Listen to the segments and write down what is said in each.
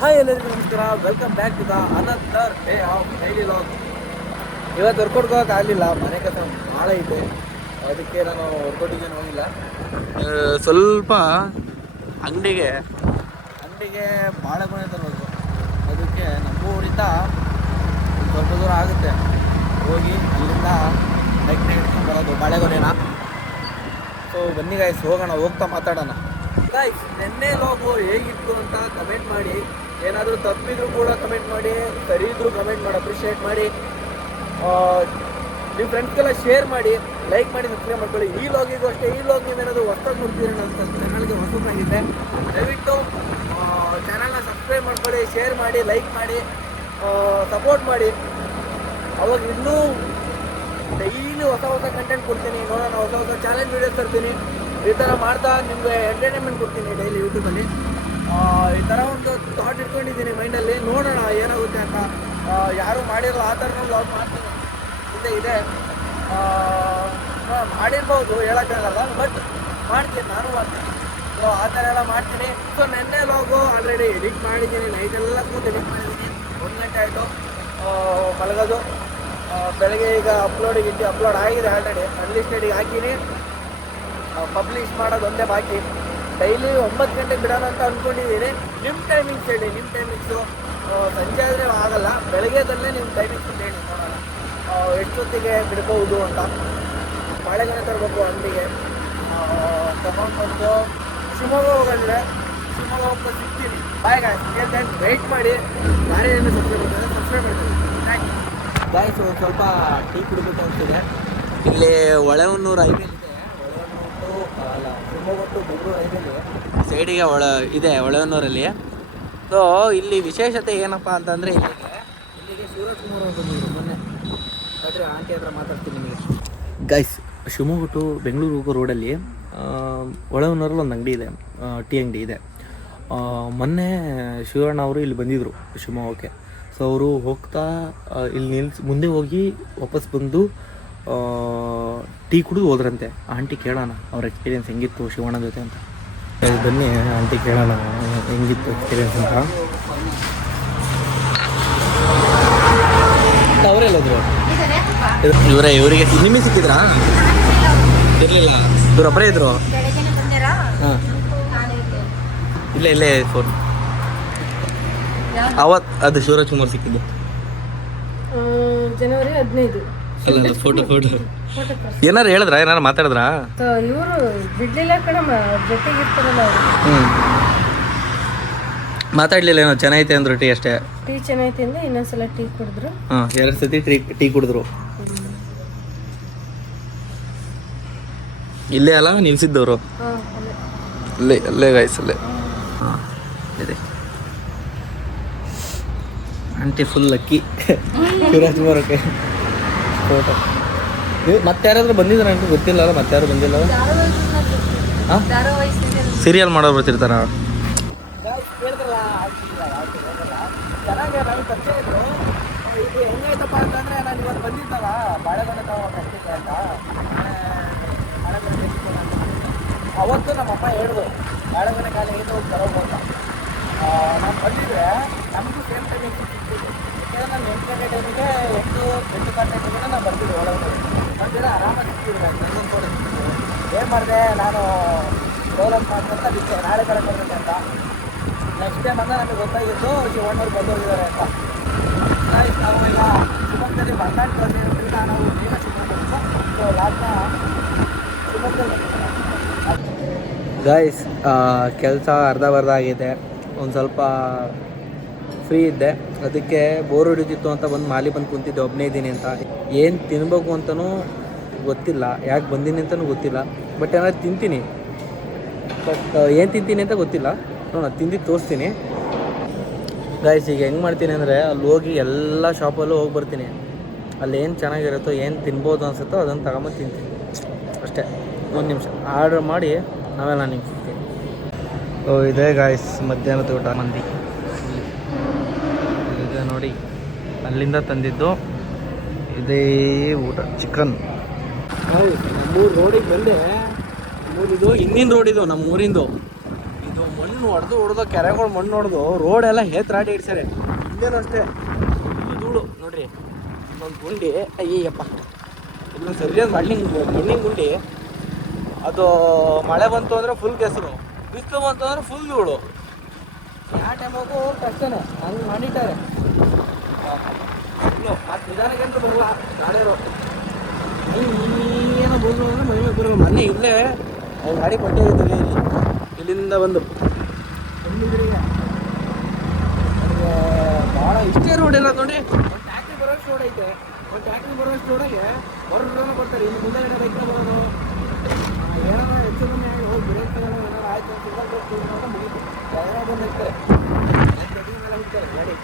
Hi ಎಲ್ಲರಿಗೂ ನಮಸ್ಕಾರ, welcome back to the another day of daily log. ಇವತ್ತು ವರ್ಕೌಟ್ಗೆ ಹೋಗೋಕೆ ಆಗಲಿಲ್ಲ, ಮನೆ ಕೆಲಸ ಭಾಳ ಇದೆ, ಅದಕ್ಕೆ ನಾನು ವರ್ಕೌಟಿಗೆ ಹೋಗಿಲ್ಲ. ಸ್ವಲ್ಪ ಅಂಗಡಿಗೆ ಬಾಳೆಗೊನೆ ತರಬೇಕು, ಅದಕ್ಕೆ ನಮ್ಮೂರಿಂದ ಸ್ವಲ್ಪ ದೂರ ಆಗುತ್ತೆ, ಹೋಗಿ ಅಲ್ಲಿಂದ ಬೈಕ್ ಹಿಡ್ಕೊಂಡು ಬರೋದು ಬಾಳೆಗೊನೆನ. ಸೊ ಬನ್ನಿ ಗಾಯ್ಸ್, ಹೋಗೋಣ, ಹೋಗ್ತಾ ಮಾತಾಡೋಣ. ಗಾಯ್ಸ್, ನೆನ್ನೆ ಲಾಗು ಹೇಗಿತ್ತು ಅಂತ ಕಮೆಂಟ್ ಮಾಡಿ, ಏನಾದರೂ ತಪ್ಪಿದ್ರು ಕೂಡ ಕಮೆಂಟ್ ಮಾಡಿ, ಸರಿ ಇದ್ರೂ ಕಮೆಂಟ್ ಮಾಡಿ, ಅಪ್ರಿಷಿಯೇಟ್ ಮಾಡಿ, ನಿಮ್ಮ ಫ್ರೆಂಡ್ಸ್ಗೆಲ್ಲ ಶೇರ್ ಮಾಡಿ, ಲೈಕ್ ಮಾಡಿ, ಸಬ್ಸ್ಕ್ರೈಬ್ ಮಾಡ್ಕೊಳ್ಳಿ. ಈ ಲಾಗಿಗೂ ಅಷ್ಟೇ, ಈ ಲಾಗ್ ನೀವೇನಾದರೂ ಹೊಸದಾಗಿ ನೋಡ್ತೀರಿ ಅಂತ ಚಾನಲ್ಗೆ ಹೊಸದಾಗಿದೆ, ದಯವಿಟ್ಟು ಚಾನಲ್ನ ಸಬ್ಸ್ಕ್ರೈಬ್ ಮಾಡ್ಕೊಳ್ಳಿ, ಶೇರ್ ಮಾಡಿ, ಲೈಕ್ ಮಾಡಿ, ಸಪೋರ್ಟ್ ಮಾಡಿ. ಅವಾಗ ಇನ್ನೂ ಡೈಲಿ ಹೊಸ ಕಂಟೆಂಟ್ ಕೊಡ್ತೀನಿ, ನೋಡೋಣ, ಹೊಸ ಚಾಲೆಂಜ್ ವೀಡಿಯೋಸ್ ತರ್ತೀನಿ. ಈ ಥರ ಮಾಡ್ತಾ ನಿಮಗೆ ಎಂಟರ್ಟೈನ್ಮೆಂಟ್ ಕೊಡ್ತೀನಿ ಡೈಲಿ ಯೂಟ್ಯೂಬಲ್ಲಿ. ಈ ಥರ ಒಂದು ಥಾಟ್ ಇಟ್ಕೊಂಡಿದ್ದೀನಿ ಮೈಂಡಲ್ಲಿ, ನೋಡೋಣ ಏನಾಗುತ್ತೆ ಅಂತ. ಯಾರೂ ಮಾಡಿರೋ ಆ ಥರ ಲಾಗ್ ಮಾಡ್ತೀನಿ ಮುಂದೆ ಇದೆ, ಮಾಡಿರ್ಬೋದು, ಹೇಳೋಕ್ಕಾಗಲ್ಲ, ಬಟ್ ಮಾಡ್ತೀನಿ, ನಾನು ಮಾಡ್ತೀನಿ. ಸೊ ಆ ಥರ ಎಲ್ಲ ಮಾಡ್ತೀನಿ. ಸೊ ನೆನ್ನೆ ಲಾಗು ಆಲ್ರೆಡಿ ಎಡಿಟ್ ಮಾಡಿದ್ದೀನಿ, ನೈಟೆಲ್ಲ ಕೂತು ಎಡಿಟ್ ಮಾಡಿದ್ದೀನಿ. 1 ಗಂಟೆ ಆಯಿತು ಮಲಗೋದು. ಬೆಳಗ್ಗೆ ಈಗ ಅಪ್ಲೋಡ್ ಆಗಿದೆ ಆಲ್ರೆಡಿ, ಅನ್ಲಿಸ್ಟೆಡಿಗೆ ಹಾಕೀನಿ, ಪಬ್ಲಿಷ್ ಮಾಡೋದು ಒಂದೇ ಬಾಕಿ. ಡೈಲಿ 9 ಗಂಟೆಗೆ ಬಿಡೋಣ ಅಂತ ಅಂದ್ಕೊಂಡಿದ್ದೀನಿ. ನಿಮ್ಮ ಟೈಮಿಂಗ್ಸ್ ಹೇಳಿ, ನಿಮ್ಮ ಟೈಮಿಂಗ್ಸು. ಸಂಜೆ ಆದರೆ ಆಗಲ್ಲ, ಬೆಳಗ್ಗೆದಲ್ಲೇ ನಿಮ್ಮ ಟೈಮಿಂಗ್ಸ್ ಹೇಳಿ, ನೋಡೋಣ ಎಷ್ಟೊತ್ತಿಗೆ ಬಿಡ್ಬೋದು ಅಂತ. ಬಾಳೆಗೊನೆ ತರಬೇಕು ಅಂಗಡಿಗೆ, ತಗೊಂಡ್ಬಂದು ಶಿವಮೊಗ್ಗ ಹೋಗಂದ್ರೆ ಶಿವಮೊಗ್ಗ ಹೋಗ್ತಾ ಸಿಗ್ತೀನಿ. ಬಾಯ್ ಗಾಯ್ಸ್, ವೆಯ್ಟ್ ಮಾಡಿ. ಯಾರೇ ಏನು ಸಬ್ಸ್ಕ್ರೈಬ್ ಮಾಡ್ತೀನಿ. Thank you guys. ಸ್ವಲ್ಪ ಟೀ ಕುಡಿಬೇಕು ಅನಿಸ್ತಿದೆ. ಇಲ್ಲಿ ಹೊಳೆಹೊನ್ನೂರು ಹೈವೇ ಇದೆ, ಶಿವಮೊಗ್ಗ ಟು ಬೆಂಗಳೂರು ಹೈವೇಲಿ ಸೈಡಿಗೆ ಇದೆ ಹೊಳೆಹೊನ್ನೂರಲ್ಲಿ. ಸೊ ಇಲ್ಲಿ ವಿಶೇಷತೆ ಏನಪ್ಪ ಅಂತಂದರೆ, ಇಲ್ಲಿಗೆ ಶಿವರಾಜ್ಕುಮಾರ್ ಅಂತ ಬಂದಿದ್ರು ಮೊನ್ನೆ. ಆದರೆ ಆಂಟಿ ಹತ್ರ ಮಾತಾಡ್ತೀನಿ ನಿಮಗೆ. ಗೈಸ್, ಶಿವಮೊಗ್ಗ ಟು ಬೆಂಗಳೂರು ಹೋಗೋ ರೋಡಲ್ಲಿ ಹೊಳೆಹೊನ್ನೂರಲ್ಲಿ ಒಂದು ಅಂಗಡಿ ಇದೆ, ಟೀ ಅಂಗಡಿ ಇದೆ. ಮೊನ್ನೆ ಶಿವಣ್ಣ ಅವರು ಇಲ್ಲಿ ಬಂದಿದ್ದರು ಶಿವಮೊಗ್ಗಕ್ಕೆ. ಸೊ ಅವರು ಹೋಗ್ತಾ ಇಲ್ಲಿ ಮುಂದೆ ಹೋಗಿ ವಾಪಸ್ ಬಂದು ಟೀ ಕುಡಿದು ಹೋದ್ರಂತೆ. ಆಂಟಿ ಕೇಳೋಣ ಅವ್ರ ಎಕ್ಸ್ಪೀರಿಯನ್ಸ್ ಹೆಂಗಿತ್ತು ಶಿವಣ್ಣ ಜೊತೆ ಅಂತ. ಬನ್ನಿ ಆಂಟಿ ಕೇಳೋಣ ಹೆಂಗಿತ್ತು ಎಕ್ಸ್ಪೀರಿಯನ್ಸ್ ಅಂತ. ಅವರೆಲ್ಲದ್ರು ಇವರಿಗೆ ನಿಮಗೆ ಸಿಕ್ಕಿದ್ರಾ? ಇರಲಿಲ್ಲ, ಇವರೊಬ್ಬರೇ ಇದ್ರು. ಹಾಂ, ಇಲ್ಲೇ ಫೋನ್ ಅವತ್ತು ಅದು ಶಿವರಾಜ್ಕುಮಾರ್ ಸಿಕ್ಕಿದ್ದು ಜನವರಿ 15. ಅಲ್ಲ, ಫೋಟೋ ಏನಾರು ಹೇಳಿದ್ರಾ, ಏನಾರು ಮಾತಾಡಿದ್ರಾ? ಇವರು ಬಿಡ್ಲಿಲ್ಲ ಕಣಮ್ಮ, ಜೊತೆಗೆ ಇರ್ತಾರಲ್ಲ ಅವರು. ಮಾತಾಡ್ಲಿಲ್ಲ, ಏನೋ ಚೆನ್ನಾಗೈತೆ ಅಂದ್ರು. ಟೀ ಅಷ್ಟೇ, ಟೀ ಚೆನ್ನಾಗೈತೆ ಅಂದ್ರೆ ಇನ್ನೊಂದ್ಸಲ ಟೀ ಕುಡಿದ್ರು. 2 ಸತಿ ಟೀ ಕುಡಿದ್ರು. ಇಲ್ಲೇ ಅಲ್ಲ ನಿಲ್ಸಿದ್ದವರು? ಅಲ್ಲೇ ಗಾಯ್ಸ್, ಅಲ್ಲೇ. ಇದೆ ಆಂಟಿ ಫುಲ್ ಲಕ್ಕಿ ಶಿವರಾಜ್ಕುಮಾರಕ್ಕೆ ಫೋಟೋ. ಮತ್ತೆ ಯಾರಾದ್ರೂ ಬಂದಿದ್ದಾರೆ ಅಂತ ಗೊತ್ತಿಲ್ಲ ಅಲ್ಲ, ಮತ್ತೆ ಯಾರು ಬಂದಿಲ್ಲ. ಹಾಂ, ಸೀರಿಯಲ್ ಮಾಡೋರು ಬರ್ತಿರ್ತಾರ. ಇದು ಹೆಂಗಾಯ್ತಪ್ಪ ಅಂತಂದರೆ, ನಾನು ಇವತ್ತು ಬಂದಿದ್ದಲ್ಲ ಬಾಳೆಗೊನೆ ತಗೋಬೇಕಷ್ಟೇ ಅಂತ. ಅವತ್ತು ನಮ್ಮಪ್ಪ ಹೇಳಿದ್ರು ಬಾಳೆಗೊನೆ ಖಾಲಿ ಐದು ಹೋಗಿ ತರೋದು ಅಂತ. ನಾನು ಬಂದಿದ್ದರೆ ನಮಗೂ ಸೇಮ್ ಟೈಮಿಂಗ್ ಸಿಗ್ತಿತ್ತು. ಯಾಕೆಂದರೆ ನಾನು 8 ಗಂಟೆ ಟೈಮಿಗೆ 8 ಗಂಟೆ ಟೈಮಿಗೆ ನಾನು ಬರ್ತಿದ್ದೆ ಒಳಗಡೆ. ಬಂದಿದ್ರೆ ಆರಾಮಾಗಿ ಸಿಗ್ತಿದ್ದೆ. ನನಗೊಂದು ಫೋಟೋ ಸಿಗ್ತಿತ್ತು. ಏನು ಮಾಡಿದೆ, ನಾನು ಡೆವಲಪ್ ಮಾಡ್ಕೊಂತ ಬಿಟ್ಟೆ, ನಾಳೆ ಕಡೆ ಬರಬೇಕು ಅಂತ. ನೆಕ್ಸ್ಟ್ ಟೈಮ್ ಅಂದರೆ ನಮಗೆ ಗೊತ್ತಾಗಿತ್ತು ಶಿವಣ್ಣವ್ರು ಬಂದೋಗಿದ್ದಾರೆ ಅಂತ. ನಾವು ಈಗ ಶಿವಮೊಗ್ಗದಲ್ಲಿ ಬಂದಾಟ ಬರೋದ್ರಿಂದ ನಾವು ಬೇಗ ಶಿವಮೊಗ್ಗ. ಸೊ ಲಾಸ್ಟ್ನ ಶಿವಮೊಗ್ಗದಲ್ಲಿ ಗಾಯ್ಸ್, ಕೆಲಸ ಅರ್ಧ ಆಗಿದೆ. ಒಂದು ಸ್ವಲ್ಪ ಫ್ರೀ ಇದ್ದೆ, ಅದಕ್ಕೆ ಬೋರ್ ಹೊಡಿತಿತ್ತು ಅಂತ ಬಂದು ಮಾಲಿ ಬಂದು ಕುಂತಿದ್ದೆ, ಒಬ್ಬನೇ ಇದ್ದೀನಿ ಅಂತ. ಏನು ತಿನ್ಬೇಕು ಅಂತಲೂ ಗೊತ್ತಿಲ್ಲ, ಯಾಕೆ ಬಂದೀನಿ ಅಂತಲೂ ಗೊತ್ತಿಲ್ಲ. ಬಟ್ ಏನಾದ್ರು ತಿಂತೀನಿ, ಬಟ್ ಏನು ತಿಂತೀನಿ ಅಂತ ಗೊತ್ತಿಲ್ಲ. ನೋಡೋಣ, ತಿಂದಿದ್ದು ತೋರಿಸ್ತೀನಿ ಗಾಯ್ಸ್. ಈಗ ಹೆಂಗೆ ಮಾಡ್ತೀನಿ ಅಂದರೆ, ಅಲ್ಲಿ ಹೋಗಿ ಎಲ್ಲ ಶಾಪಲ್ಲೂ ಹೋಗಿ ಬರ್ತೀನಿ, ಅಲ್ಲಿ ಏನು ಚೆನ್ನಾಗಿರುತ್ತೋ, ಏನು ತಿನ್ಬೋದು ಅನಿಸುತ್ತೋ ಅದನ್ನು ತಗೊಂಬಂದು ತಿಂತೀನಿ ಅಷ್ಟೇ. 1 ನಿಮಿಷ ಆರ್ಡ್ರ್ ಮಾಡಿ ನಾವೆಲ್ಲ ನಿಮ್ಗೆ ಸಿಗ್ತೀನಿ. ಇದೇ ಗಾಯ್ಸ್ ಮಧ್ಯಾಹ್ನದ ಊಟ ಮಂದಿ ಇದೆ ನೋಡಿ, ಅಲ್ಲಿಂದ ತಂದಿದ್ದು ಇದೇ ಊಟ, ಚಿಕನ್. ನಮ್ಮೂರು ರೋಡಿಗೆ ಬಂದೆ. ಇದು ಹಿಂದಿನ ರೋಡ್, ಇದು ನಮ್ಮ ಊರಿಂದು. ಮಣ್ಣು ಹೊಡೆದು ಕೆರೆಗಳು ಮಣ್ಣು ಹೊಡೆದು ರೋಡ್ ಎಲ್ಲ ಹೇತ್ರಾಡಿ ಇಡ್ಸಾರೆ. ಇಲ್ಲೇನು ಅಷ್ಟೇ ಧೂಳು ನೋಡ್ರಿ, ಒಂದು ಗುಂಡಿ. ಅಯ್ಯಪ್ಪ, ಇಲ್ಲೊಂದು ಸರಿಯಾದ ಮಣ್ಣಿನ ಗುಂಡಿ. ಅದು ಮಳೆ ಬಂತು ಅಂದರೆ ಫುಲ್ ಕೆಸರು, ಬಿಸಿಲು ಬಂತು ಅಂದರೆ ಫುಲ್ ಧೂಳು. ಯಾವ ಟೈಮಾಗೂ ಕಷ್ಟನೇ, ಹಂಗೆ ಮಾಡಿಟ್ಟಾರೆ. ಆ ನಿಧಾನಕ್ಕಂತೂ ಬರಲ್ಲ ಗಾಡಿಯವರು. ಏನೋ ಬೋಲು ಅಂದರೆ ಮನೆ ಬರಲ್ಲ. ಮೊನ್ನೆ ಇಲ್ಲೇ ಅವ್ರು ಗಾಡಿ ಕೊಟ್ಟಿದ್ದೀವಿ ಇಲ್ಲಿಂದ ಬಂದು ಭಾಳ ಇಷ್ಟೇ ರೋಡ್ ಇರೋದು ನೋಡಿ. ಒಂದು ಟ್ಯಾಕ್ಟ್ರಿ ಬರೋಷ್ಟು ರೋಡ್ ಐತೆ. ಒಂದು ಟ್ಯಾಕ್ಟ್ರಿ ಬರೋಷ್ಟು ರೋಡಲ್ಲಿ ಹೊರಗಡೆ ಬರ್ತಾರೆ. ಇನ್ನು ಮುಂದೆ ಬೈಕ್ನ ಬರೋದು, ಏನಾರ ಹೆಚ್ಚು ಕಮ್ಮಿ ಆಗಿ ಹೋಗಿ ಬ್ರೇಕ್ ಏನಾರು ಆಯ್ತು ಅಂತ ಮುಗಿತು ಬಂದಿರ್ತಾರೆ.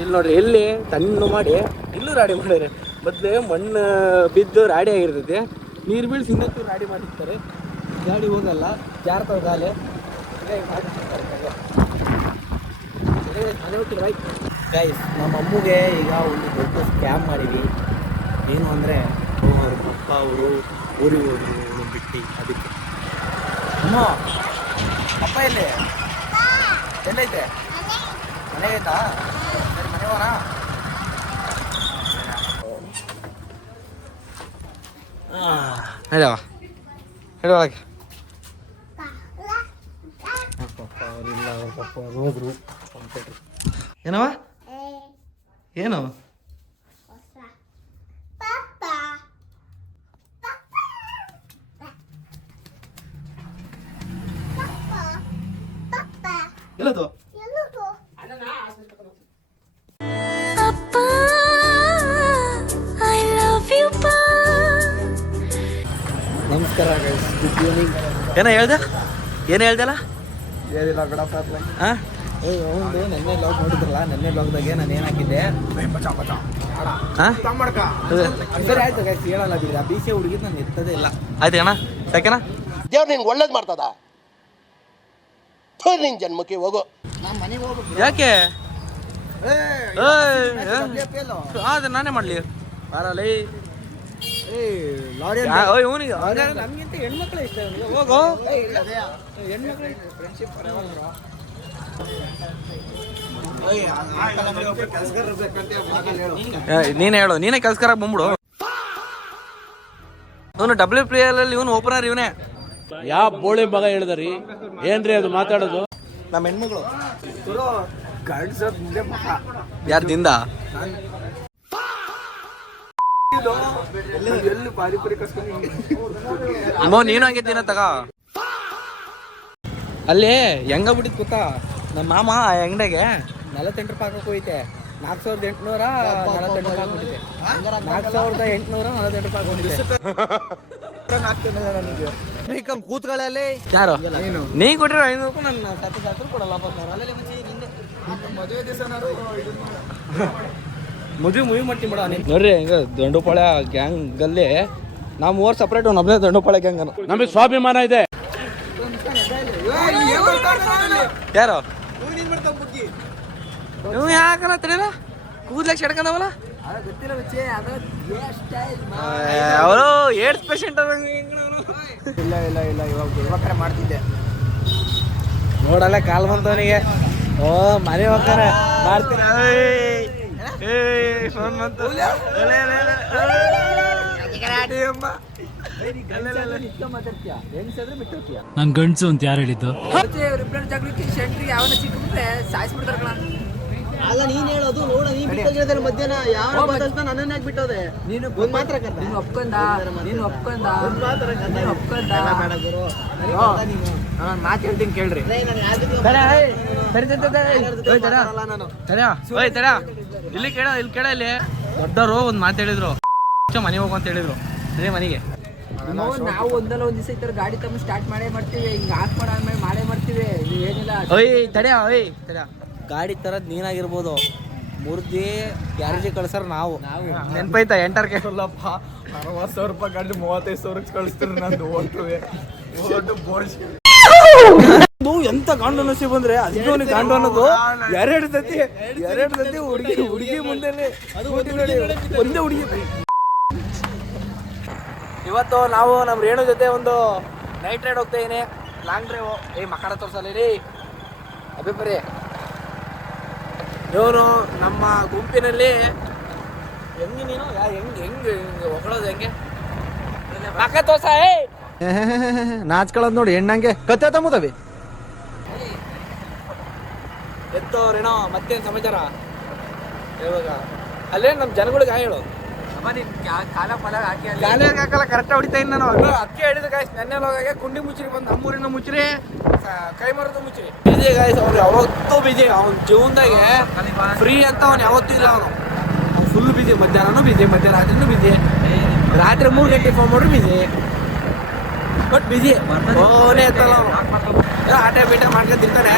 ಇಲ್ಲಿ ನೋಡ್ರಿ, ಎಲ್ಲಿ ತಣ್ಣು ಮಾಡಿ ಇಲ್ಲೂ ರಾಡಿ ಮಾಡ್ಯಾರೆ. ಮೊದಲೇ ಮಣ್ಣು ಬಿದ್ದು ರಾಡಿ ಆಗಿರ್ತೈತಿ, ನೀರು ಬೀಳ್ಸಿ ಇನ್ನೊಂದು ರಾಡಿ ಮಾಡಿರ್ತಾರೆ. ಗಾಡಿ ಹೋಗಲ್ಲ, ಜಾರ್ತವೆ ಗಾಲಿ. ಗೈಸ್, ನಮ್ಮ ಅಮ್ಮಗೆ ಈಗ ಒಂದು ದೊಡ್ಡ ಸ್ಕ್ಯಾಮ್ ಮಾಡಿದ್ವಿ. ಏನು ಅಂದರೆ ಅವ್ರ ಪಪ್ಪ ಅವರು ಊರಿಗೆ ಹೋದ್ರು ಬಿಟ್ಟು. ಅದಕ್ಕೆ ಅಮ್ಮ ಅಪ್ಪ ಎಲ್ಲಿ ಎಲ್ಲೈತೆ? ಮನೆಗೆ ಐತಾ? ಸರಿ, ಮನೆ ಹೋಗೋಣ. ಹೇಳವ ಹೇಳೊಳಗೆ ಪಪ್ಪ ಅವರಿಲ್ಲ, ಅವ್ರ ಪಪ್ಪ ಅವ್ರು ಹೋದ್ರು. ಏನವ ಏನು ಎಲ್ಲದು? ನಮಸ್ಕಾರ ಗೈಸ್, ಗುಡ್ ಈವ್ನಿಂಗ್. ಏನೋ ಹೇಳ್ದೆ? ಏನು ಹೇಳ್ದಲ್ಲ? ಏನಿಲ್ಲ ಬಿಡಪ್ಪ. ಹಾಂ, ಒಂದು ನೆನ್ನೆ ಲಾಗ್ ನೋಡಿದ್ರಲ್ಲ, ನೆನ್ನೆ ಲಾಗ್ದಾಗೆ ನಾನು ಏನು ಹಾಕಿದ್ದೆ? ಹಾಂ ಸರಿ ಆಯ್ತು ಗೈಸ್, ಹೇಳಲ್ಲ ಬಿಡಿ. ಆ ಬೀಸಿ ಹುಡುಗಿದ್ ನಾನು ಎತ್ತದೇ ಇಲ್ಲ. ಆಯ್ತು ಅಣ್ಣ, ಯಾಕೆನಾ ದೇವ್ರು ನಿನ್ಗೆ ಒಳ್ಳೇದು ಮಾಡ್ತದ? ನಿನ್ ಜನ್ಮಕ್ಕೆ ಹೋಗು. ನಮ್ಮ ಮನೆಗೆ ಹೋಗ್ಬೇಕು. ಯಾಕೆ? ಅದು ನಾನೇ ಮಾಡಲಿ ಬರಲ್ಲ. ಇವನಿಗೆ ನಮ್ಗಿಂತ ಹೆಣ್ಮಕ್ಳೇ ಇಷ್ಟ. ಹೋಗೋ, ಹೆಣ್ಮಕ್ಳು ಫ್ರೆಂಡ್ಶಿಪ್. ನೀನೇ ಹೇಳು, ನೀನೇ ಕೆಲ್ಸಗಾರ ಬಂದ್ಬಿಡು. ಇವನು WPL ಅಲ್ಲಿ ಇವನು ಓಪನರ್, ಇವನೇ. ಯಾವ ಬೋಳಿ ಮಗ ಹೇಳಿದ್ರಿ? ಏನ್ರಿ ಅದು ಮಾತಾಡೋದು? ನಮ್ಮ ಹೆಣ್ಮಗಳು ಯಾರು ದಿಂದ ನೀನು ಹಂಗೆ ತಿನ್ನ ತಗ. ಅಲ್ಲಿ ಹೆಂಗ ಬಿಟ್ಟಿದ್ ಗೊತ್ತಾ, ನಮ್ಮ ಮಾಮ ಆ ಅಂಗಡಿಗೆ 48 ರೂಪಾಯಿ ಹಾಕಕ್ಕೆ ಹೋಯ್ತೆ. 4848 ರೂಪಾಯಿ ಹಾಕ್ಬಿಟ್ಟಿದೆ. 4848 ರೂಪಾಯಿ ಹಾಕ್ಬಿಟ್ಟಿದೆ. ಕೂತ್ಗಳಲ್ಲಿ ಯಾರು ನೀ ಕೊಟ್ಟಿರೋ 500 ನನ್ನ 10 ಕೊಡಲ್ಲ. ಮದುವೆ ದಿವಸ ಮುವಿ ಮಟ್ಟಿ ಬಿಡ. ನೋಡ್ರಿ ಹಿಂಗ ದಂಡುಪಾಳ್ಯ ಗ್ಯಾಂಗ್ ಅಲ್ಲಿ ನಾವು 3 ಸಪ್ರೇಟ್, ಒಂದು ಒಬ್ಬನೇ ದಂಡುಪಾಳ್ಯ ಗ್ಯಾಂಗ್. ನಮಗೆ ಸ್ವಾಭಿಮಾನ ಇದೆ. ಯಾರು ನೀವು ಯಾಕಲ್ಲ ತಿಳಿಲ್ಲ? ಕೂದ್ಲಕ್ಕೆ ಶಡ್ಕಂದವಲ್ಲ ಅವರು ಏಡ್ಸ್ ಪೇಷಂಟ್. ಇಲ್ಲ ಇಲ್ಲ ಇಲ್ಲ, ಇವಾಗ ಮಾಡ್ತಿದ್ದೆ ನೋಡಲ್ಲ. ಕಾಲ್ ಬಂತವನಿಗೆ. ಓ ಮನೆ ಹೋಗ್ತಾರೆ ಮಾಡ್ತೀನಿ. ಫೋನ್ ಬಂತು. ನನ್ ಗಂಡ್ಸು ಅಂತ ಯಾರು ಹೇಳಿದ್ದು? ಅಲ್ಲ ನೀನ್ ಹೇಳೋದು ನೋಡ, ನೀನ್ ಬಿಟ್ಟೋಗಿರೋದ್ರ ಮಧ್ಯಾಹ್ನ ಯಾವ ನನ್ನನ್ನ ಯಾಕೆ ಬಿಟ್ಟೋದೆ? ನೀನು ಒಂದ್ ಮಾತ್ರ ನೀನು ಒಪ್ಕೊಂಡ ಮಾತು ಹೇಳ್ತೀನಿ ಕೇಳ್ರಿ. ಇಲ್ಲಿ ಕೇಳ, ಇಲ್ಲಿ ಕೇಳ. ಇಲ್ಲಿ ದೊಡ್ಡವರು ಒಂದ್ ಮಾತು ಹೇಳಿದ್ರು, ಮನೆ ಹೋಗು ಅಂತ ಹೇಳಿದ್ರು. ಅದೇ ಮನೆಗೆ ನಾವು ಒಂದಲ್ಲ ಒಂದ್ ದಿವಸ ಈ ತರ ಗಾಡಿ ತಮ್ಮ ಸ್ಟಾರ್ಟ್ ಮಾಡೇ ಮಾಡ್ತೀವಿ. ಹಿಂಗ ಆಫ್ ಮಾಡಾದ್ಮೇಲೆ ಮಾಡೇ ಮಾಡ್ತೀವಿ. ಏನಿಲ್ಲ, ಗಾಡಿ ತರದ್ ನೀನಾಗಿರ್ಬೋದು, ಮುರ್ದಿ ಗ್ಯಾರೇಜಿಗೆ ಕಳ್ಸರ್ ನಾವು. ನೆನ್ಪೈತಾ? ಎಂಟರ್ ಕೇಳಲ್ಲಪ್ಪ, 60,000 ರೂಪಾಯಿ ಗಾಡಿ 35,000 ಕಳಿಸ್ತೀರಿ. ನಂದು ಎಂತ ಗಾಂಡು ನಸಿ ಬಂದ್ರೆ ಅದಕ್ಕೆ ಗಾಂಡು ಅನ್ನೋದು. ಎರಡು ಸತಿ ಹುಡುಗಿ ಮುಂದೆ ಒಂದೇ ಹುಡುಗಿ. ಇವತ್ತು ನಾವು ನಮ್ಮ ರೇಣು ಜೊತೆ ಒಂದು ನೈಟ್ ರೈಡ್ ಹೋಗ್ತಾ ಇದೀನಿ, ಲಾಂಗ್ ಡ್ರೈವ್. ಮಕ್ಕಳ ತೋರ್ಸಲ್ಲ ರೀ. ಅಭಿಪ್ರಾಯ ಇವನು ನಮ್ಮ ಗುಂಪಿನಲ್ಲಿ ಹೆಂಗೆ ನೀನು ಹೆಂಗೆ ಹೊಗಳೋದು ಹೆಂಗೆ ಪಕ್ಕ ತೋರ್ಸ ನಾಚ್ಕೊಳ್ಳೋದು ನೋಡಿ ಹೆಣ್ಣಂಗೆ ಕತ್ತೆ ತಮ್ಮದವಿ ಎತ್ತವ್ರೇನೋ ಮತ್ತೇನು ಸಮಾಚಾರ ಇವಾಗ ಅಲ್ಲೇ ನಮ್ಮ ಜನಗಳಿಗೆ ಹೇಳು ಕಾಲ ಫಲ ಹಾಕಿ ಗಾಳಿ ಹಾಕಲ್ಲ ಕರೆಕ್ಟ್ ಹೊಡಿತಾ ಇನ್ನು ನಾನು ಅಕ್ಕಿ ಹೇಳಿದ ಗಾಯ್ಸ್ ನೆನ್ನೆ ಹೋಗಾಗೆ ಕುಂಡಿ ಮುಚ್ಚಿರಿ ಬಂದು ನಮ್ಮೂರಿನ ಮುಚ್ಚಿರಿ ಕೈ ಮರದ ಮುಚ್ಚಿರಿ ಬಿಜಿ ಗಾಯ್ಸ್ ಅವ್ರು ಯಾವತ್ತೂ ಬಿಜಿ ಅವ್ನ ಜೀವನದಾಗೆ ಫ್ರೀ ಅಂತ ಅವ್ನು ಯಾವತ್ತೂ ಇಲ್ಲ ಅವನು ಫುಲ್ ಬಿಜಿ ಮಧ್ಯಾಹ್ನನೂ ಬಿಜಿ ಮಧ್ಯರಾತ್ರಿನೂ ಬಿಜಿ ರಾತ್ರಿ 3 ಗಂಟೆ ಫೋನ್ ಮಾಡ್ರಿ ಬಿಜಿ ಬಟ್ ಬಿಜಿ ಫೋನೇ ಎತ್ತಲ್ಲ ಅವನು ಆಟ ಬೀಟ ಮಾಡ್ಕೊಂತಿರ್ತಾನೆ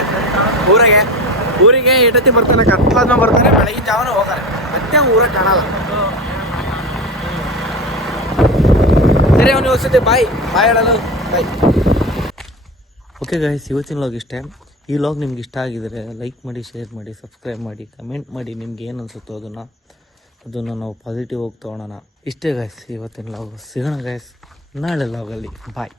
ಊರಿಗೆ ಎಟತಿ ಬರ್ತಾನೆ ಕತ್ಲಾದ್ಮೇಲೆ ಬರ್ತಾನೆ ಬೆಳಗಿನ ಜಾವನ ಹೋಗಾರೆ ಮತ್ತೆ ಊರಾಗ ಕಾಣಲ್ಲ ಸರಿ ಅವನು ಯೋಚಿಸುತ್ತೆ ಬಾಯ್ ಹೇಳಲು ಬಾಯ್. ಓಕೆ ಗಾಯ್ಸ್, ಇವತ್ತಿನ ಲಾಗ್ ಇಷ್ಟೇ. ಈ ಲಾಗ್ ನಿಮ್ಗೆ ಇಷ್ಟ ಆಗಿದರೆ ಲೈಕ್ ಮಾಡಿ, ಶೇರ್ ಮಾಡಿ, ಸಬ್ಸ್ಕ್ರೈಬ್ ಮಾಡಿ, ಕಮೆಂಟ್ ಮಾಡಿ. ನಿಮ್ಗೆ ಏನು ಅನಿಸುತ್ತೋ ಅದನ್ನು ನಾವು ಪಾಸಿಟಿವ್ ಆಗಿ ತೊಗೊಳೋಣ. ಇಷ್ಟೇ ಗಾಯ್ಸ್ ಇವತ್ತಿನ ಲಾಗ್. ಸಿಗೋಣ ಗಾಯ್ಸ್ ನಾಳೆ ಲಾಗಲ್ಲಿ. ಬಾಯ್.